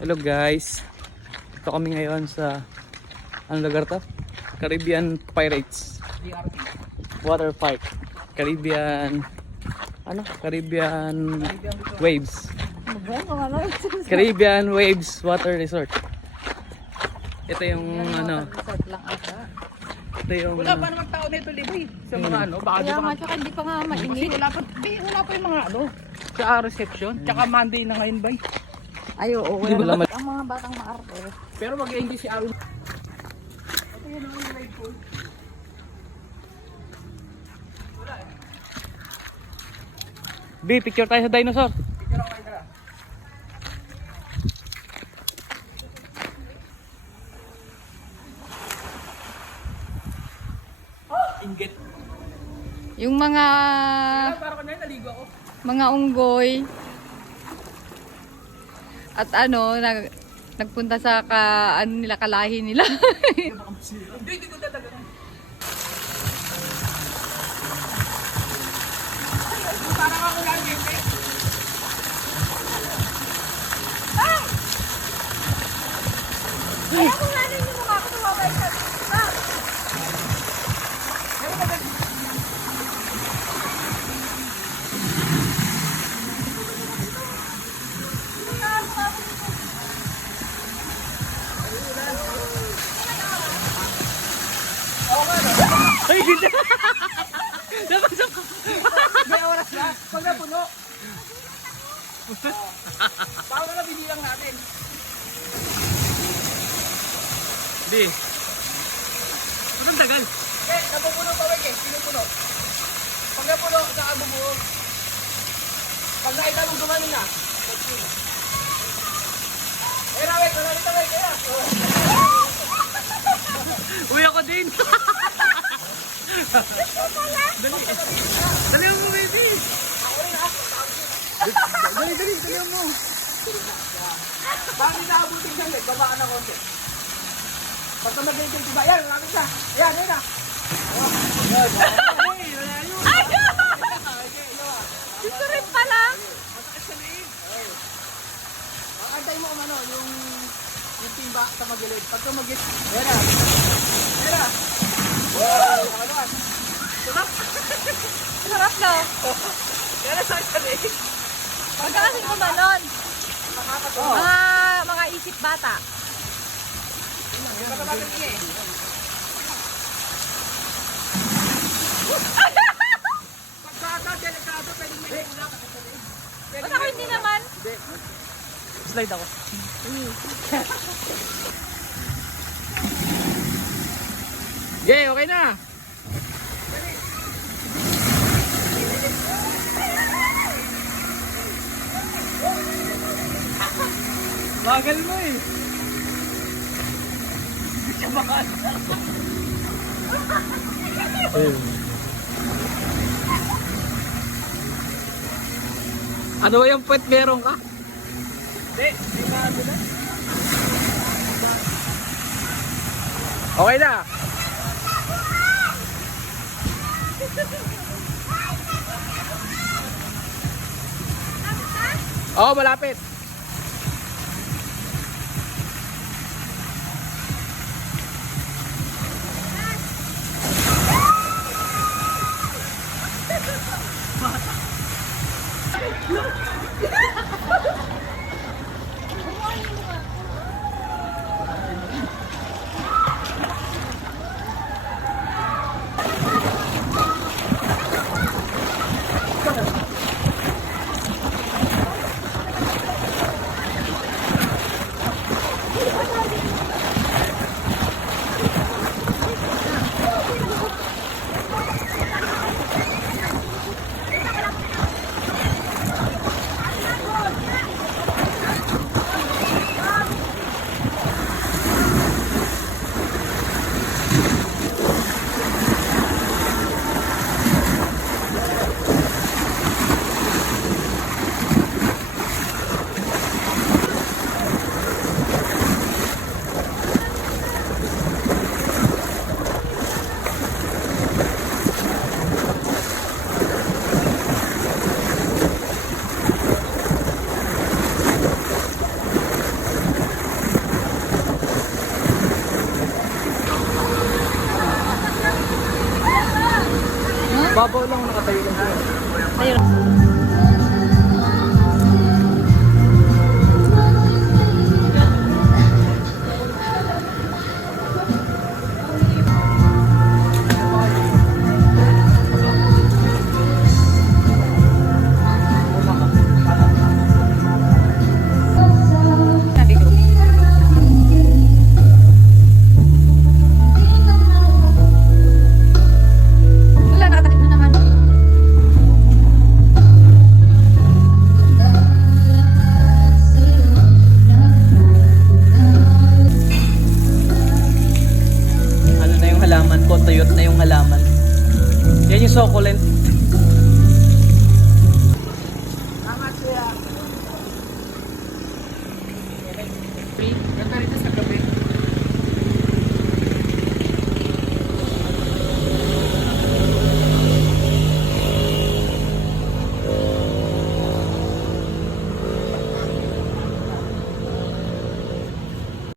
Hello guys. Ito kami ngayon sa anong lugar to? Caribbean Pirates Water Park. Caribbean Caribbean Waves. Caribbean Waves Water Resort. Ito yung ito yung wala pa naman tao nito libay sa mga baka Kaya nga, tsaka hindi pa nga mainit. wala pa yung mga sa reception, tsaka Monday na ngayon bay. Ay, oo. Hindi ko Wala laman. ang mga batang maarte. Pero mag-enjoy si Aaron. Ito yun ang live pool. B, picture tayo sa dinosaur. Picture ako kayo tara. Inggit. Yung mga Para ko na yun, naligo ako. mga unggoy at nagpunta sa kalahi nila. Hindi ko tatagalan. Parang ako lang din eh. Kaya kung ano yung mukha ko tumabay sa Ay, ganda. Napasok ko. May oras na. Pag napuno. Baka na bibilang natin. B. Ang tagal. Napupuno pa wag pinupuno. Pag napuno, saka bumuo. Pag nakita mo gumano na. Rawit, wala nito wag kaya. Uy, ako din. Dali. Dali mo, baby. Dali mo. Bakit naabutin siya ulit? Babaan na konti. Pagka mag-itin ko ba? Yan, lapit na. Ayan, ayan na. Dito rin pala. Antay mo kung yung timba sa magilid. Pagka mag-itin. Ayan na. Ayan na. Wow! Ano ba? Sarap. Sarap no? Yan na sa kalig. Magkakasin ko manon. Nakakatawa. Mga isip bata. Yung katabagan niya eh. Pagkata, delikado, pwedeng may hula kasi sa liig. Ba't ako hindi naman? Slide ako. Okay, okay na. Bagal mo eh. Ano yung puwet meron ka? Hindi na ano na. Okay na. Oo, malapit. free.